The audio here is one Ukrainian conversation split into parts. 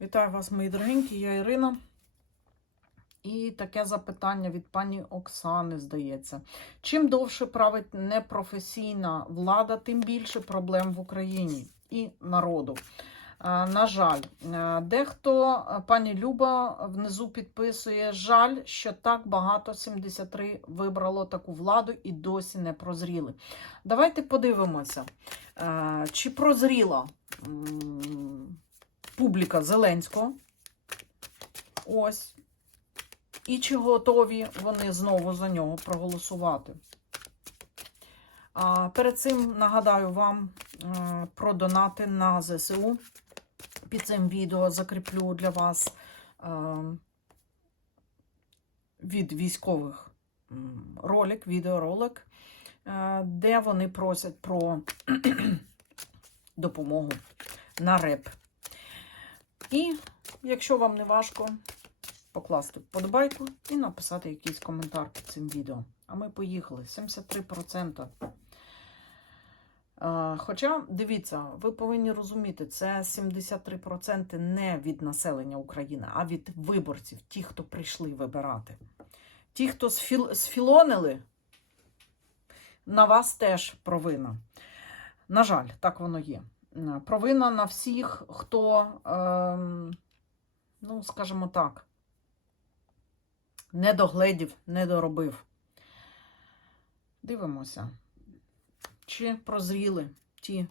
Вітаю вас, мої дорогенькі, я Ірина. І таке запитання від пані Оксани, здається. Чим довше править непрофесійна влада, тим більше проблем в Україні і народу. Е, На жаль, Е, дехто, е, пані Люба, внизу підписує: жаль, що так багато 73 вибрало таку владу і досі не прозріли. Давайте подивимося, чи прозріла публіка Зеленського. Ось. І чи готові вони знову за нього проголосувати? А, перед цим нагадаю вам е, про донати на ЗСУ. Під цим відео закріплю для вас е, від військових ролик, відеоролик, е, де вони просять про допомогу на реп. І якщо вам не важко, покласти вподобайку і написати якийсь коментар під цим відео. А ми поїхали. 73%. Е, Хоча, дивіться, ви повинні розуміти, це 73% не від населення України, а від виборців, ті, хто прийшли вибирати. Ті, хто сфіл- сфілонили, на вас теж провина. На жаль, так воно є. Провина на всіх, хто, ем, ну, скажімо так, не догледів, не доробив. Дивимося, чи прозріли ті.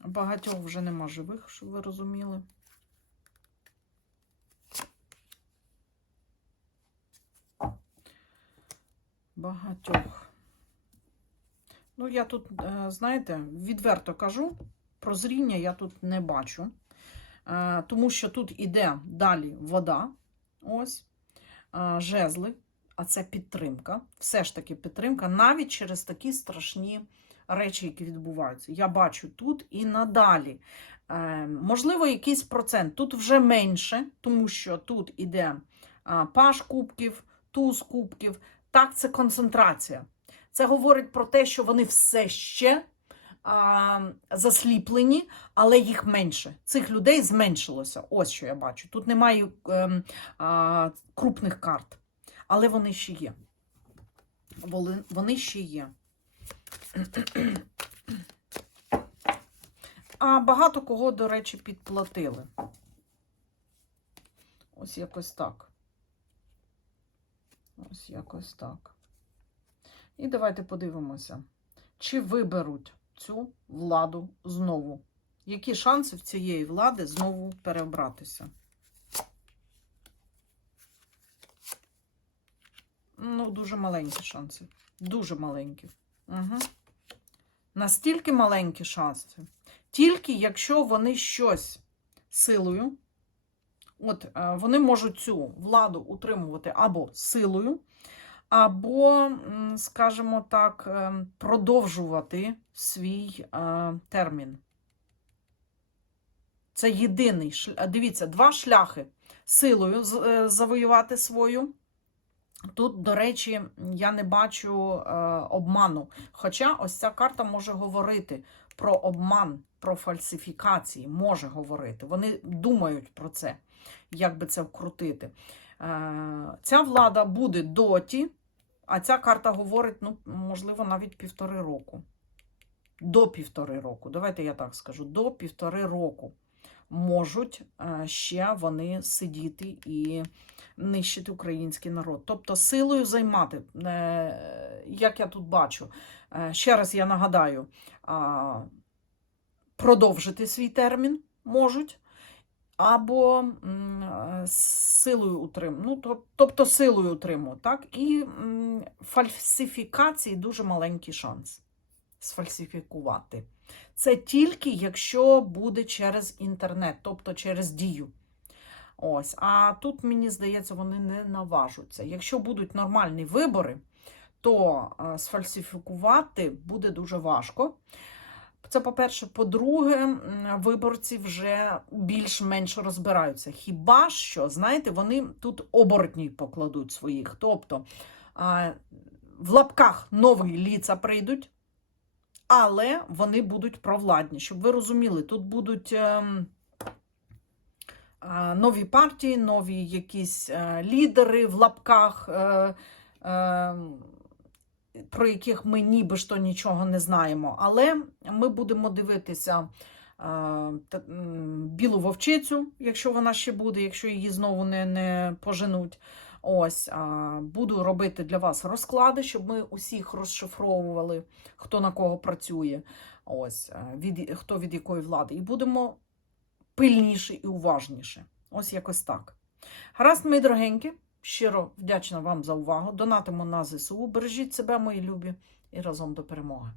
Багатьох вже нема живих, щоб ви розуміли. Багатьох. Ну, я тут, е, знаєте, відверто кажу, прозріння я тут не бачу. Е, Тому що тут іде далі вода, ось, е, жезли, а це підтримка. Все ж таки підтримка, навіть через такі страшні речі, які відбуваються. Я бачу тут і надалі. Можливо, якийсь процент. Тут вже менше, тому що тут іде паш кубків, туз кубків. Так, це концентрація. Це говорить про те, що вони все ще а, засліплені, але їх менше. Цих людей зменшилося. Ось що я бачу. Тут немає ем, а, крупних карт, але вони ще є. Вони, вони ще є. А багато кого, до речі, підплатили. Ось якось так. Ось якось так. І давайте подивимося, чи виберуть цю владу знову. Які шанси в цієї влади знову перебратися? Ну, дуже маленькі шанси. Дуже маленькі. Угу. Настільки маленькі шанси. Тільки якщо вони щось силою, от е, вони можуть цю владу утримувати або силою, або, скажімо так, е, продовжувати свій е, термін. Це єдиний шлях. Дивіться, два шляхи силою завоювати свою. Тут, до речі, я не бачу обману. Хоча ось ця карта може говорити про обман, про фальсифікації, може говорити. Вони думають про це, як би це вкрутити. Е, ця влада буде доті, а ця карта говорить, ну, можливо, навіть півтори року. До півтори року. Давайте я так скажу, до півтори року можуть е, ще вони сидіти і нищити український народ. Тобто силою займати, е, як я тут бачу, ще раз я нагадаю, продовжити свій термін можуть. Або силою утрим, ну, тобто силою утриму, так? І фальсифікації дуже маленький шанс сфальсифікувати. Це тільки якщо буде через інтернет, тобто через дію. Ось, а тут, мені здається, вони не наважуться. Якщо будуть нормальні вибори, то е, сфальсифікувати буде дуже важко. Це по-перше. По-друге, виборці вже більш-менш розбираються. Хіба що, знаєте, вони тут оборотній покладуть своїх. Тобто в лапках нові ліца прийдуть, але вони будуть провладні. Щоб ви розуміли, тут будуть. ем, Нові партії, нові якісь е, лідери в лапках, е, е, про яких ми ніби що нічого не знаємо. Але ми будемо дивитися е, білу вовчицю, якщо вона ще буде, якщо її знову не, не поженуть. Ось буду робити для вас розклади, щоб ми усіх розшифровували, хто на кого працює, ось а, від хто від якої влади, і будемо пильніше і уважніше. Ось якось так. Гаразд, мої дорогенькі, щиро вдячна вам за увагу. Донатимо на ЗСУ. Бережіть себе, мої любі, і разом до перемоги.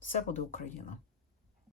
Все буде Україна!